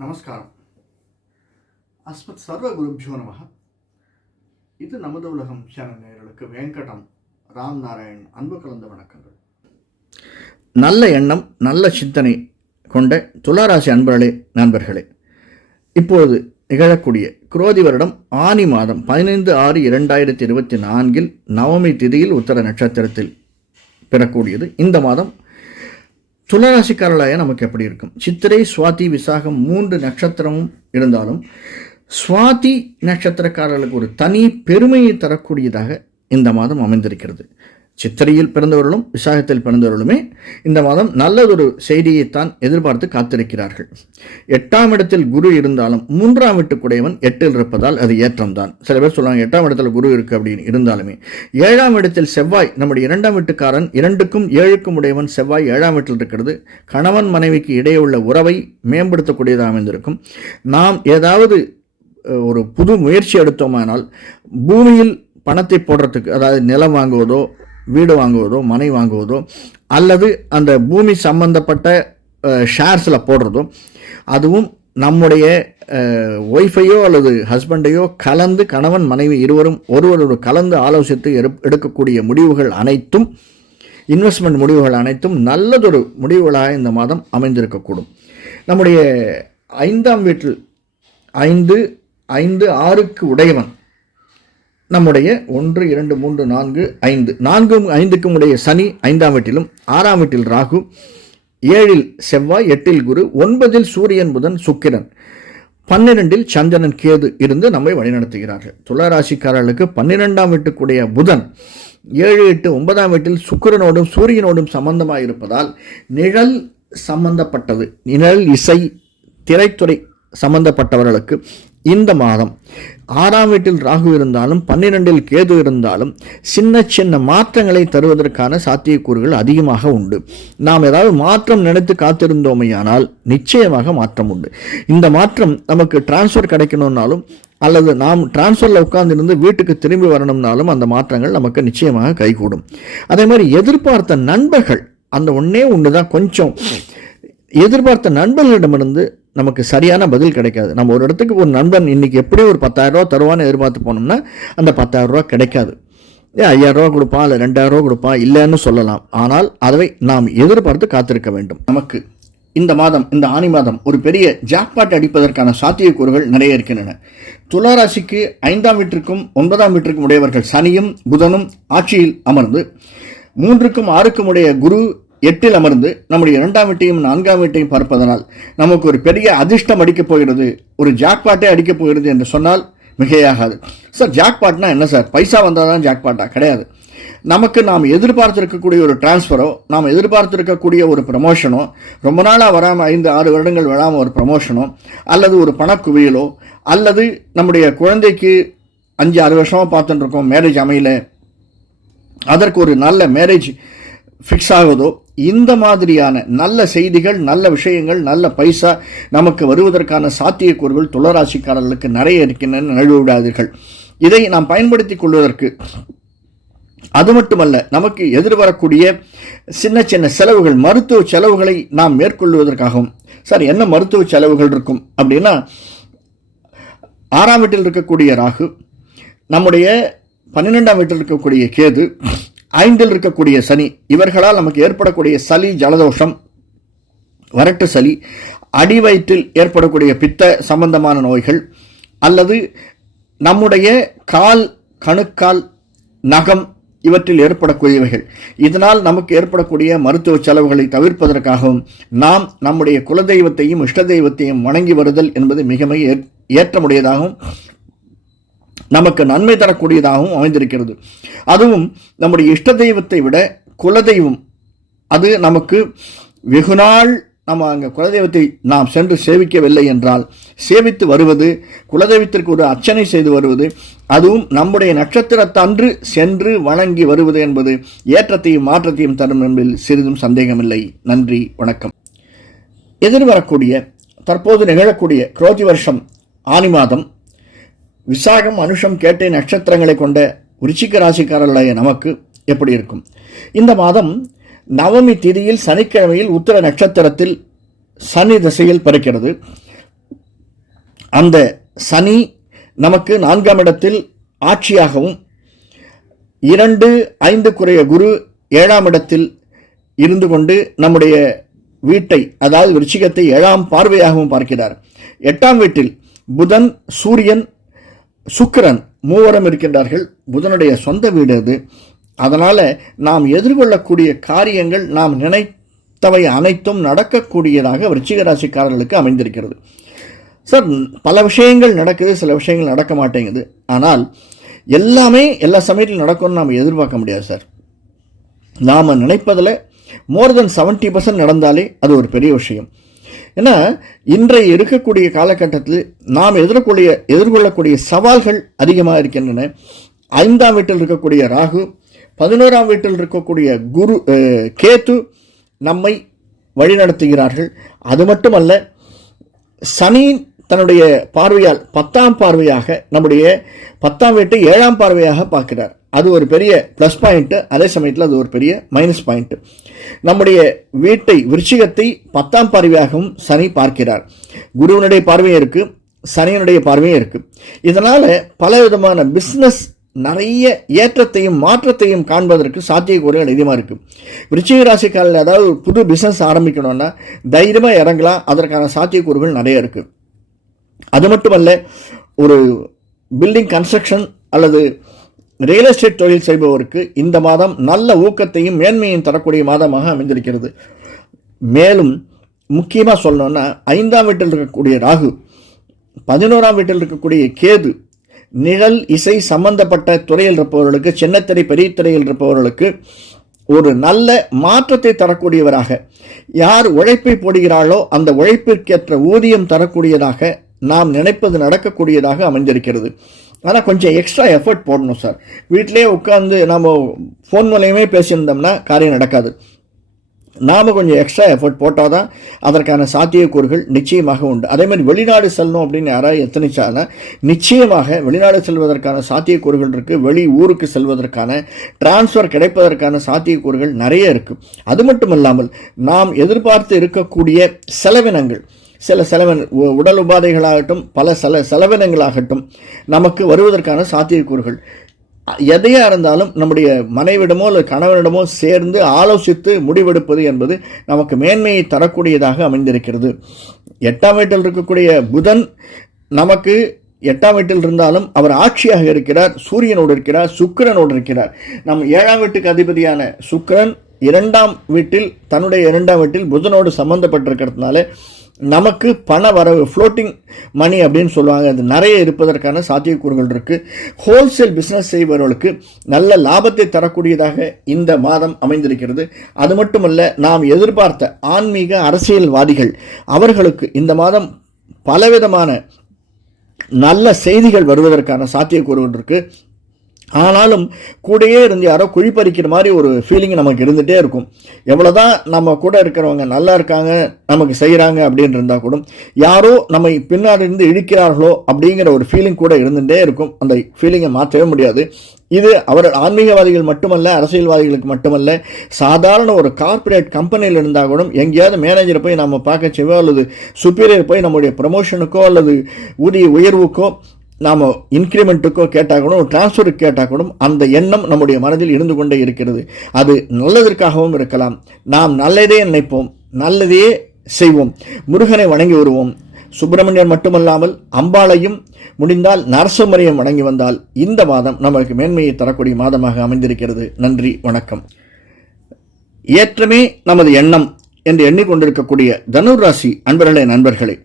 நமஸ்காரம். அஸ்மத் சர்வ குருபியோ நமக. இது நமது உலகம் சேனல் நேயர்களுக்கு வெங்கடம் ராம் நாராயண் அன்பு கலந்த வணக்கங்கள். நல்ல எண்ணம், நல்ல சிந்தனை கொண்ட துளாராசி நண்பர்களே, இப்போது நிகழக்கூடிய குரோதி வருடம் ஆனி மாதம் 15/6/2024 நவமி திதியில் உத்தர நட்சத்திரத்தில் பெறக்கூடியது. இந்த மாதம் துளாராசிக்காரர்களாக நமக்கு எப்படி இருக்கும்? சித்திரை, சுவாதி, விசாகம் 3 நட்சத்திரமும் இருந்தாலும் சுவாதி நட்சத்திரக்காரர்களுக்கு ஒரு தனி பெருமையை தரக்கூடியதாக இந்த மாதம் அமைந்திருக்கிறது. சித்திரையில் பிறந்தவர்களும் விசாகத்தில் பிறந்தவர்களுமே இந்த மாதம் நல்லதொரு செய்தியைத்தான் எதிர்பார்த்து காத்திருக்கிறார்கள். 8ஆம் இடத்தில் குரு இருந்தாலும் 3ஆம் வீட்டுக்குடையவன் 8இல் இருப்பதால் அது ஏற்றம்தான். சில பேர் சொல்லுவாங்க 8ஆம் இடத்துல குரு இருக்கு அப்படின்னு. இருந்தாலுமே 7ஆம் இடத்தில் செவ்வாய், நம்முடைய 2ஆம் வீட்டுக்காரன், 2க்கும் 7க்கும் உடையவன் செவ்வாய் 7ஆம் வீட்டில் இருக்கிறது. கணவன் மனைவிக்கு இடையே உள்ள உறவை மேம்படுத்தக்கூடியதாக அமைந்திருக்கும். நாம் ஏதாவது ஒரு புது முயற்சி எடுத்தோமானால் பூமியில் பணத்தை போடுறதுக்கு, அதாவது நிலம் வாங்குவதோ, வீடு வாங்குவதோ, மனை வாங்குவதோ, அல்லது அந்த பூமி சம்பந்தப்பட்ட ஷேர்ஸில் போடுறதோ, அதுவும் நம்முடைய ஒய்ஃபையோ அல்லது ஹஸ்பண்டையோ கலந்து, கணவன் மனைவி இருவரும் ஒருவரோடு கலந்து ஆலோசித்து எடுக்கக்கூடிய முடிவுகள் அனைத்தும், இன்வெஸ்ட்மெண்ட் முடிவுகள் அனைத்தும் நல்லதொரு முடிவுகளாக இந்த மாதம் அமைந்திருக்கக்கூடும். நம்முடைய 5ஆம் வீட்டில் 5, 6க்கு உடையவன் நம்முடைய 1, 2, 3, 4, 5 4க்கும் 5க்கும் உடைய சனி 5ஆம் வீட்டிலும், 6ஆம் வீட்டில் ராகு, 7இல் செவ்வாய், 8இல் குரு, 9இல் சூரியன், புதன், சுக்கிரன், 12இல் சந்திரன், கேது இருந்து நம்மை வழிநடத்துகிறார்கள். துளாராசிக்காரர்களுக்கு 12ஆம் வீட்டுக்குடைய புதன் 7, 8, 9ஆம் வீட்டில் சுக்கிரனோடும் சூரியனோடும் சம்பந்தமாக இருப்பதால் நிழல் சம்பந்தப்பட்டது, நிழல், இசை, திரைத்துறை சம்பந்தப்பட்டவர்களுக்கு இந்த மாதம் 6ஆம் வீட்டில் ராகு இருந்தாலும் 12இல் கேது இருந்தாலும் சின்ன சின்ன மாற்றங்களை தருவதற்கான சாத்தியக்கூறுகள் அதிகமாக உண்டு. நாம் ஏதாவது மாற்றம் நினைத்து காத்திருந்தோமையானால் நிச்சயமாக மாற்றம் உண்டு. இந்த மாற்றம் நமக்கு டிரான்ஸ்ஃபர் கிடைக்கணும்னாலும் அல்லது நாம் டிரான்ஸ்ஃபரில் உட்கார்ந்திருந்து வீட்டுக்கு திரும்பி வரணும்னாலும் அந்த மாற்றங்கள் நமக்கு நிச்சயமாக கைகூடும். அதே மாதிரி எதிர்பார்த்த நண்பர்கள், அந்த ஒன்று தான் கொஞ்சம் எதிர்பார்த்த நண்பர்களிடமிருந்து நமக்கு சரியான பதில் கிடைக்காது. நம்ம ஒரு இடத்துக்கு ஒரு நண்பன் இன்னைக்கு எப்படி ஒரு 10,000 ரூபா தருவான்னு எதிர்பார்த்து போனோம்னா அந்த 10,000 ரூபா கிடைக்காது. 5,000 ரூபா கொடுப்பான், இல்லை 2,000 ரூபா கொடுப்பான், இல்லைன்னு சொல்லலாம். ஆனால் அதை நாம் எதிர்பார்த்து காத்திருக்க வேண்டும். நமக்கு இந்த மாதம், இந்த ஆனி மாதம் ஒரு பெரிய ஜாக்பாட் அடிப்பதற்கான சாத்தியக்கூறுகள் நிறைய இருக்கின்றன. துளாராசிக்கு 5ஆம் வீட்டிற்கும் 9ஆம் வீட்டிற்கும் உடையவர்கள் சனியும் புதனும் ஆட்சியில் அமர்ந்து, 3க்கும் 6க்கும் உடைய குரு 8இல் அமர்ந்து நம்முடைய 2ஆம் வீட்டையும் 4ஆம் வீட்டையும் பார்ப்பதனால் நமக்கு ஒரு பெரிய அதிர்ஷ்டம் அடிக்கப் போகிறது, ஒரு ஜாக்பாட்டே அடிக்கப் போகிறது என்று சொன்னால் மிகையாகாது. சார், ஜாக்பாட்னா என்ன சார்? பைசா வந்தால் தான் ஜாக்பாட்டா? கிடையாது. நமக்கு நாம் எதிர்பார்த்திருக்கக்கூடிய ஒரு டிரான்ஸ்ஃபரோ, நாம் எதிர்பார்த்திருக்கக்கூடிய ஒரு ப்ரமோஷனோ, ரொம்ப நாளாக வராமல் 5-6 வருடங்கள் வராமல் ஒரு ப்ரமோஷனோ, அல்லது ஒரு பணக்குவியலோ, அல்லது நம்முடைய குழந்தைக்கு 5-6 வருஷமாக பார்த்துட்டு இருக்கோம், மேரேஜ் அமையல, அதற்கு ஒரு நல்ல மேரேஜ் ஃபிக்ஸ் ஆகுதோ, இந்த மாதிரியான நல்ல செய்திகள், நல்ல விஷயங்கள், நல்ல பைசா நமக்கு வருவதற்கான சாத்தியக்கூறுகள் துளாராசிக்காரர்களுக்கு நிறைய இருக்கின்றன. நழுவிடாதீர்கள். இதை நாம் பயன்படுத்திக் கொள்வதற்கு, அது மட்டுமல்ல, நமக்கு எதிர்வரக்கூடிய சின்ன சின்ன செலவுகள், மருத்துவ செலவுகளை நாம் மேற்கொள்வதற்காகவும். சார், என்ன மருத்துவ செலவுகள் இருக்கும் அப்படின்னா, 6ஆம் வீட்டில் இருக்கக்கூடிய ராகு, நம்முடைய 12ஆம் வீட்டில் இருக்கக்கூடிய கேது, 5இல் இருக்கக்கூடிய சனி, இவர்களால் நமக்கு ஏற்படக்கூடிய சளி, ஜலதோஷம், வறட்டு சளி, அடிவயிற்றில் ஏற்படக்கூடிய பித்த சம்பந்தமான நோய்கள், அல்லது நம்முடைய கால், கணுக்கால், நகம் இவற்றில் ஏற்படக்கூடியவைகள், இதனால் நமக்கு ஏற்படக்கூடிய மருத்துவ செலவுகளை தவிர்ப்பதற்காகவும் நாம் நம்முடைய குலதெய்வத்தையும் இஷ்ட தெய்வத்தையும் வணங்கி வருதல் என்பது மிக மிக ஏற்றமுடையதாகவும் நமக்கு நன்மை தரக்கூடியதாகவும் அமைந்திருக்கிறது. அதுவும் நம்முடைய இஷ்ட தெய்வத்தை விட குலதெய்வம், அது நமக்கு வெகுநாள் நம்ம அங்கே குலதெய்வத்தை நாம் சென்று சேவிக்கவில்லை என்றால் சேவித்து வருவது, குலதெய்வத்திற்கு ஒரு அர்ச்சனை செய்து வருவது, அதுவும் நம்முடைய நட்சத்திரத்தன்று சென்று வணங்கி வருவது என்பது ஏற்றத்தையும் மாற்றத்தையும் தரும் என்பதில் சிறிதும் சந்தேகமில்லை. நன்றி, வணக்கம். எதிர்வரக்கூடிய, தற்போது நிகழக்கூடிய குரோதி வருஷம் ஆனி மாதம் விசாகம், அனுஷம், கேட்டை நட்சத்திரங்களை கொண்ட விருச்சிக ராசிக்காரர்களாகிய நமக்கு எப்படி இருக்கும்? இந்த மாதம் நவமி திதியில் சனிக்கிழமையில் உத்திர நட்சத்திரத்தில் சனி திசையில் பிறக்கிறது. அந்த சனி நமக்கு 4ஆம் இடத்தில் ஆட்சியாகவும் 2-5 குறைய குரு 7ஆம் இடத்தில் இருந்து கொண்டு நம்முடைய வீட்டை, அதாவது விருச்சிகத்தை 7ஆம் பார்வையாகவும் பார்க்கிறார். 8ஆம் வீட்டில் புதன், சூரியன், சுக்கிரன் மூவரும் இருக்கின்றார்கள். புதனுடைய சொந்த வீடு அது. அதனால் நாம் எதிர்கொள்ளக்கூடிய காரியங்கள், நாம் நினைத்தவை அனைத்தும் நடக்கக்கூடியதாக விருச்சிக ராசிக்காரர்களுக்கு அமைந்திருக்கிறது. சார், பல விஷயங்கள் நடக்குது, சில விஷயங்கள் நடக்க மாட்டேங்குது. ஆனால் எல்லாமே எல்லா சமயத்திலும் நடக்கும்னு நாம் எதிர்பார்க்க முடியாது சார். நாம் நினைப்பதில் மோர் தென் 70% நடந்தாலே அது ஒரு பெரிய விஷயம். ஏன்னா இன்றைய இருக்கக்கூடிய காலகட்டத்தில் நாம் எதிர்கொள்ளக்கூடிய சவால்கள் அதிகமாக இருக்கின்றன. 5ஆம் வீட்டில் இருக்கக்கூடிய ராகு, 11ஆம் வீட்டில் இருக்கக்கூடிய குரு கேது நம்மை வழிநடத்துகிறார்கள். அது மட்டுமல்ல, சனி தன்னுடைய பார்வையால் 10ஆம் பார்வையாக நம்முடைய 10ஆம் வீட்டை 7ஆம் பார்வையாக பார்க்கிறார். அது ஒரு பெரிய ப்ளஸ் பாயிண்ட். அதே சமயத்தில் அது ஒரு பெரிய மைனஸ் பாயிண்ட். நம்முடைய வீட்டை, விருச்சிகத்தை 10ஆம் பார்வையாகவும் சனி பார்க்கிறார். குருவனுடைய பார்வையும் இருக்கு, சனியனுடைய பார்வையும் இருக்கு. இதனால பல விதமான பிஸ்னஸ் நிறைய ஏற்றத்தையும் மாற்றத்தையும் காண்பதற்கு சாத்தியக்கூறுகள் அதிகமாக இருக்கு. விருச்சிக ராசிக்காரர்கள் அதாவது புது பிஸ்னஸ் ஆரம்பிக்கணும்னா தைரியமாக இறங்கலாம். அதற்கான சாத்தியக்கூறுகள் நிறைய இருக்கு. அது மட்டுமல்ல, ஒரு பில்டிங் கன்ஸ்ட்ரக்ஷன் அல்லது ரியல் எஸ்டேட் தொழில் செய்பவருக்கு இந்த மாதம் நல்ல ஊக்கத்தையும் மேன்மையும் தரக்கூடிய மாதமாக அமைந்திருக்கிறது. மேலும் முக்கியமாக சொல்லணும்னா 5ஆம் வீட்டில் இருக்கக்கூடிய ராகு, 11ஆம் வீட்டில் இருக்கக்கூடிய கேது, நிழல் இசை சம்பந்தப்பட்ட துறையில் இருப்பவர்களுக்கு, சின்னத்திரை பெரிய திரையில் இருப்பவர்களுக்கு ஒரு நல்ல மாற்றத்தை தரக்கூடியவராக, யார் உழைப்பை போடுகிறாளோ அந்த உழைப்பிற்கேற்ற ஊதியம் தரக்கூடியதாக, நாம் நினைப்பது நடக்கக்கூடியதாக அமைந்திருக்கிறது. ஆனால் கொஞ்சம் எக்ஸ்ட்ரா எஃபர்ட் போடணும் சார். வீட்டிலே உட்காந்து நம்ம ஃபோன் மூலையுமே பேசியிருந்தோம்னா காரியம் நடக்காது. நாம் கொஞ்சம் எக்ஸ்ட்ரா எஃபர்ட் போட்டால் தான் அதற்கான சாத்தியக்கூறுகள் நிச்சயமாக உண்டு. அதே மாதிரி வெளிநாடு செல்லணும் அப்படின்னு யாராவது எத்தனைச்சானா நிச்சயமாக வெளிநாடு செல்வதற்கான சாத்தியக்கூறுகள் இருக்குது. வெளி ஊருக்கு செல்வதற்கான டிரான்ஸ்ஃபர் கிடைப்பதற்கான சாத்தியக்கூறுகள் நிறைய இருக்குது. அது மட்டும் இல்லாமல் நாம் எதிர்பார்த்து இருக்கக்கூடிய செலவினங்கள், சில உடல் உபாதைகளாகட்டும், பல செலவினங்களாகட்டும் நமக்கு வருவதற்கான சாத்தியக்கூறுகள் எதையா இருந்தாலும் நம்முடைய மனைவிடமோ அல்லது கணவனிடமோ சேர்ந்து ஆலோசித்து முடிவெடுப்பது என்பது நமக்கு மேன்மையை தரக்கூடியதாக அமைந்திருக்கிறது. 8ஆம் வீட்டில் இருக்கக்கூடிய புதன் நமக்கு 8ஆம் வீட்டில் இருந்தாலும் அவர் ஆட்சியாக இருக்கிறார், சூரியனோடு இருக்கிறார், சுக்கிரனோடு இருக்கிறார். நம் 7ஆம் வீட்டுக்கு அதிபதியான சுக்கிரன் 2ஆம் வீட்டில், தன்னுடைய 2ஆம் வீட்டில் புதனோடு சம்பந்தப்பட்டிருக்கிறதுனால நமக்கு பண வரவு, ஃப்ளோட்டிங் மணி அப்படின்னு சொல்லுவாங்க, அது நிறைய இருப்பதற்கான சாத்தியக்கூறுகள் இருக்கு. ஹோல்சேல் பிஸ்னஸ் செய்பவர்களுக்கு நல்ல லாபத்தை தரக்கூடியதாக இந்த மாதம் அமைந்திருக்கிறது. அது மட்டுமல்ல, நாம் எதிர்பார்த்த ஆன்மீக அரசியல்வாதிகள் அவர்களுக்கு இந்த மாதம் பலவிதமான நல்ல செய்திகள் வருவதற்கான சாத்தியக்கூறுகள் இருக்கு. ஆனாலும் கூடயே இருந்து யாரோ குழிப்பறிக்கிற மாதிரி ஒரு ஃபீலிங் நமக்கு இருந்துகிட்டே இருக்கும். எவ்வளோதான் நம்ம கூட இருக்கிறவங்க நல்லா இருக்காங்க, நமக்கு செய்கிறாங்க அப்படின்னு இருந்தால் கூட யாரோ நம்ம பின்னாடி இருந்து இழுக்கிறார்களோ அப்படிங்கிற ஒரு ஃபீலிங் கூட இருந்துகிட்டே இருக்கும். அந்த ஃபீலிங்கை மாற்றவே முடியாது. இது அவர் ஆன்மீகவாதிகள் மட்டுமல்ல, அரசியல்வாதிகளுக்கு மட்டுமல்ல, சாதாரண ஒரு கார்ப்பரேட் கம்பெனியில் இருந்தால் கூட எங்கேயாவது மேனேஜரை போய் நம்ம பார்க்க செய்வோம், அல்லது சுப்பீரியர் போய் நம்முடைய ப்ரமோஷனுக்கோ அல்லது ஊதிய உயர்வுக்கோ, நாம் இன்க்ரிமெண்ட்டுக்கோ கேட்டால் கூட, டிரான்ஸ்ஃபருக்கு கேட்டால் கூட அந்த எண்ணம் நம்முடைய மனதில் இருந்து கொண்டே இருக்கிறது. அது நல்லதற்காகவும் இருக்கலாம். நாம் நல்லதே நினைப்போம், நல்லதே செய்வோம், முருகனை வணங்கி வருவோம். சுப்பிரமணியன் மட்டுமல்லாமல் அம்பாளையும், முடிந்தால் நரசிம்மரையும் வணங்கி வந்தால் இந்த மாதம் நமக்கு மேன்மையை தரக்கூடிய மாதமாக அமைந்திருக்கிறது. நன்றி, வணக்கம். ஏற்றமே நமது எண்ணம் என்று எண்ணிக்கொண்டிருக்கக்கூடிய தனுர் ராசி அன்பர்களே, நண்பர்களே,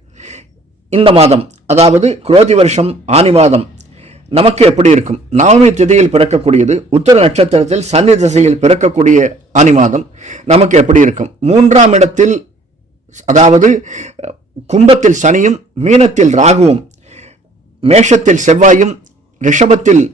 இந்த மாதம், அதாவது குரோதி வருஷம் ஆனி மாதம் நமக்கு எப்படி இருக்கும்? நவமி திதியில் பிறக்கக்கூடியது, உத்தர நட்சத்திரத்தில் சனி திசையில் பிறக்கக்கூடிய ஆனி மாதம் நமக்கு எப்படி இருக்கும்? 3ஆம் இடத்தில், அதாவது கும்பத்தில் சனியும், மீனத்தில் ராகுவும், மேஷத்தில் செவ்வாயும், ரிஷபத்தில்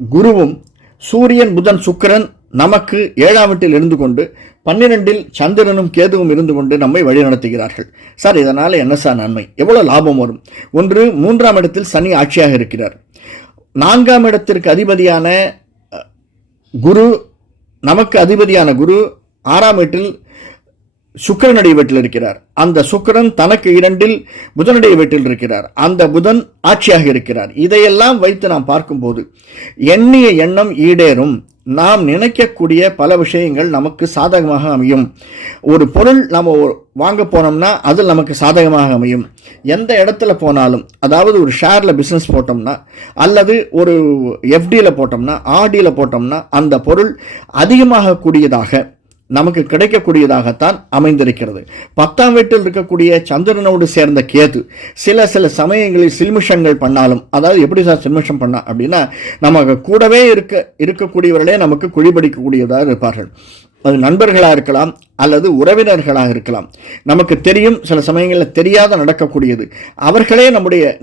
குருவும், சூரியன் புதன் சுக்கிரன் நமக்கு 7ஆம் வீட்டில் இருந்து கொண்டு 12இல் சந்திரனும் கேதுவும் இருந்து கொண்டு நம்மை வழிநடத்துகிறார்கள். சார், இதனால் என்ன சார் நன்மை, எவ்வளோ லாபம் வரும்? ஒன்று, 3ஆம் இடத்தில் சனி ஆட்சியாக இருக்கிறார். 4ஆம் இடத்திற்கு அதிபதியான குரு, நமக்கு அதிபதியான குரு 6ஆம் வீட்டில் சுக்கிரனுடைய வீட்டில் இருக்கிறார். அந்த சுக்கிரன் தனக்கு 2 புதனுடைய வீட்டில் இருக்கிறார். அந்த புதன் ஆட்சியாக இருக்கிறார். இதையெல்லாம் வைத்து நாம் பார்க்கும்போது எண்ணிய எண்ணம் ஈடேறும். நாம் நினைக்கக்கூடிய பல விஷயங்கள் நமக்கு சாதகமாக அமையும். ஒரு பொருள் நம்ம வாங்க போனோம்னா அது நமக்கு சாதகமாக அமையும். எந்த இடத்துல போனாலும், அதாவது ஒரு ஷேரில் பிஸ்னஸ் போட்டோம்னா அல்லது ஒரு எஃப்டியில் போட்டோம்னா ஆர்டியில் போட்டோம்னா அந்த பொருள் அதிகமாக கூடியதாக நமக்கு கிடைக்கக்கூடியதாகத்தான் அமைந்திருக்கிறது. 10ஆம் வீட்டில் இருக்கக்கூடிய சந்திரனோடு சேர்ந்த கேது சில சமயங்களில் சில்மிஷங்கள் பண்ணாலும், அதாவது எப்படி சார் சில்மிஷம் பண்ணா அப்படின்னா, நமக்கு கூடவே இருக்கக்கூடியவர்களே நமக்கு குழிபடிக்கக்கூடியதாக இருப்பார்கள். அது நண்பர்களாக இருக்கலாம் அல்லது உறவினர்களாக இருக்கலாம். நமக்கு தெரியும், சில சமயங்களில் தெரியாத நடக்கக்கூடியது. அவர்களே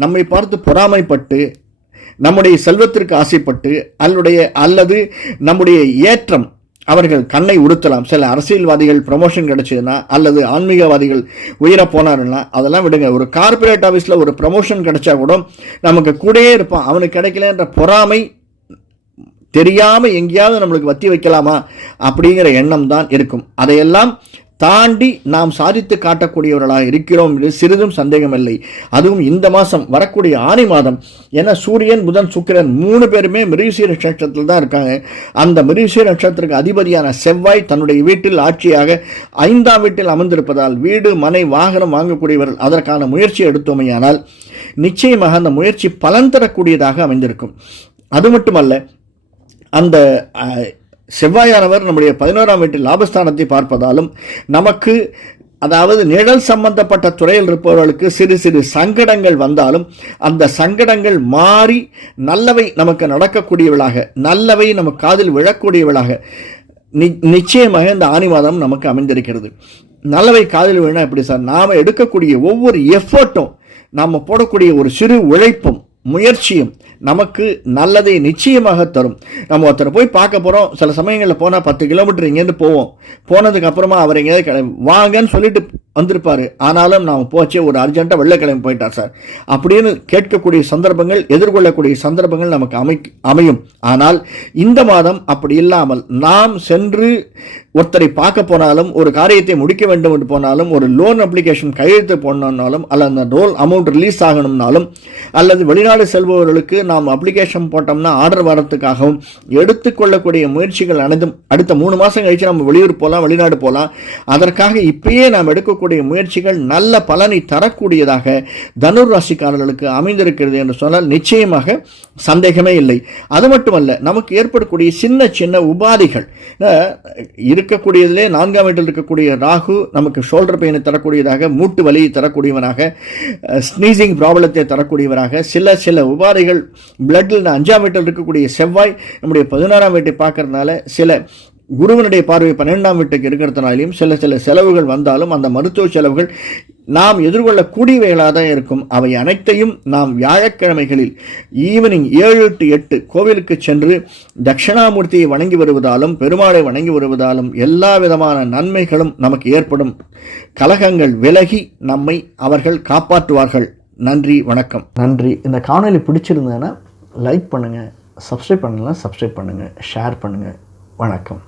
நம்மை பார்த்து பொறாமைப்பட்டு நம்முடைய செல்வத்திற்கு ஆசைப்பட்டு அல்லது நம்முடைய ஏற்றம் அவர்கள் கண்ணை உறுத்தலாம். சில அரசியல்வாதிகள் ப்ரமோஷன் கிடைச்சதுன்னா அல்லது ஆன்மீகவாதிகள் உயர போனாருன்னா அதெல்லாம் விடுங்க. ஒரு கார்பரேட் ஆஃபீஸில் ஒரு ப்ரமோஷன் கிடைச்சா கூட நமக்கு கூடயே இருப்பான், அவனுக்கு கிடைக்கலன்ற பொறாமை தெரியாமல் எங்கேயாவது நம்மளுக்கு வத்தி வைக்கலாமா அப்படிங்கிற எண்ணம் தான் இருக்கும். அதையெல்லாம் தாண்டி நாம் சாதித்து காட்டக்கூடியவர்களாக இருக்கிறோம் என்று சிறிதும் சந்தேகமில்லை. அதுவும் இந்த மாதம் வரக்கூடிய ஆனி மாதம், ஏன்னா சூரியன் புதன் சுக்கிரன் 3 பேருமே மிருகசீர நட்சத்திரத்தில் தான் இருக்காங்க. அந்த மிருகசீர நட்சத்திரத்துக்கு அதிபதியான செவ்வாய் தன்னுடைய வீட்டில் ஆட்சியாக 5ஆம் வீட்டில் அமர்ந்திருப்பதால் வீடு மனை வாகனம் வாங்கக்கூடியவர்கள் அதற்கான முயற்சி எடுத்தோமையானால் நிச்சயமாக அந்த முயற்சி பலன் தரக்கூடியதாக அமைந்திருக்கும். அது மட்டுமல்ல, அந்த செவ்வாயானவர் நம்முடைய 11ஆம் வீட்டில் லாபஸ்தானத்தை பார்ப்பதாலும் நமக்கு, அதாவது நிழல் சம்பந்தப்பட்ட துறையில் இருப்பவர்களுக்கு சிறு சங்கடங்கள் வந்தாலும் அந்த சங்கடங்கள் மாறி நல்லவை நமக்கு நடக்கக்கூடியவளாக, நல்லவை நமக்கு காதில் விழக்கூடியவளாக நிச்சயமாக இந்த ஆனி மாதம் நமக்கு அமைந்திருக்கிறது. நல்லவை காதில் விழா எப்படி சார்? நாம் எடுக்கக்கூடிய ஒவ்வொரு எஃபர்ட்டும், நாம் போடக்கூடிய ஒரு சிறு உழைப்பும் முயற்சியும் நமக்கு நல்லதை நிச்சயமாக தரும். நம்ம ஒருத்தரை போய் பார்க்க போகிறோம், சில சமயங்களில் போனால் 10 கிலோமீட்டர் இங்கேருந்து போவோம். போனதுக்கு அப்புறமா அவர் எங்கேயாவது வாங்கன்னு சொல்லிட்டு வந்திருப்பார். ஆனாலும் நாம் போச்சே ஒரு அர்ஜென்ட்டாக வெள்ளைக்கிழமை போயிட்டார் சார் அப்படின்னு கேட்கக்கூடிய சந்தர்ப்பங்கள், எதிர்கொள்ளக்கூடிய சந்தர்ப்பங்கள் நமக்கு அமையும். ஆனால் இந்த மாதம் அப்படி இல்லாமல் நாம் சென்று ஒருத்தரை பார்க்க போனாலும், ஒரு காரியத்தை முடிக்க வேண்டும் என்று போனாலும், ஒரு லோன் அப்ளிகேஷன் கையெழுத்து போடணும்னாலும் அல்லது அந்த லோன் அமௌண்ட் ரிலீஸ் ஆகணும்னாலும் அல்லது வெளிநாடு செல்பவர்களுக்கு நாம் அப்ளிகேஷன் போட்டோம்னா ஆர்டர் வரத்துக்காகவும் எடுத்துக்கொள்ளக்கூடிய முயற்சிகள் அனைத்தும் அடுத்த 3 மாதம் கழிச்சு நம்ம வெளியூர் போகலாம், வெளிநாடு போகலாம். அதற்காக இப்பயே நாம் எடுக்கக்கூடிய முயற்சிகள் நல்ல பலனை தரக்கூடியதாக தனுர் ராசிக்காரர்களுக்கு அமைந்திருக்கிறது என்று சொன்னால் நிச்சயமாக சந்தேகமே இல்லை. அது மட்டுமல்ல, நமக்கு ஏற்படக்கூடிய சின்ன உபாதிகள் இருக்கக்கூடியதிலே 4ஆம் வீட்டில் இருக்கக்கூடிய ராகு நமக்கு ஷோல்டர் பெயினை தரக்கூடியதாக, மூட்டு வலியை தரக்கூடியவனாக, ஸ்னீசிங் ப்ராப்ளத்தை தரக்கூடியவராக, சில உபாதைகள் பிளட்டில் 5ஆம் வீட்டில் இருக்கக்கூடிய செவ்வாய் நம்முடைய 16ஆம் வீட்டை பார்க்கறதுனால, சில குருவனுடைய பார்வை 12ஆம் வீட்டுக்கு இருக்கிறதுனாலையும் சில செலவுகள் வந்தாலும் அந்த மருத்துவ செலவுகள் நாம் எதிர்கொள்ளக்கூடியவைகளாக தான் இருக்கும். அவை அனைத்தையும் நாம் வியாழக்கிழமைகளில் ஈவினிங் 7 to 8 கோவிலுக்கு சென்று தட்சிணாமூர்த்தியை வணங்கி வருவதாலும் பெருமாளை வணங்கி வருவதாலும் எல்லா விதமான நன்மைகளும் நமக்கு ஏற்படும். கலகங்கள் விலகி நம்மை அவர்கள் காப்பாற்றுவார்கள். நன்றி, வணக்கம். நன்றி. இந்த காணொலி பிடிச்சிருந்ததுன்னா லைக் பண்ணுங்கள், சப்ஸ்கிரைப் பண்ணலாம் சப்ஸ்கிரைப் பண்ணுங்கள், ஷேர் பண்ணுங்கள். வணக்கம்.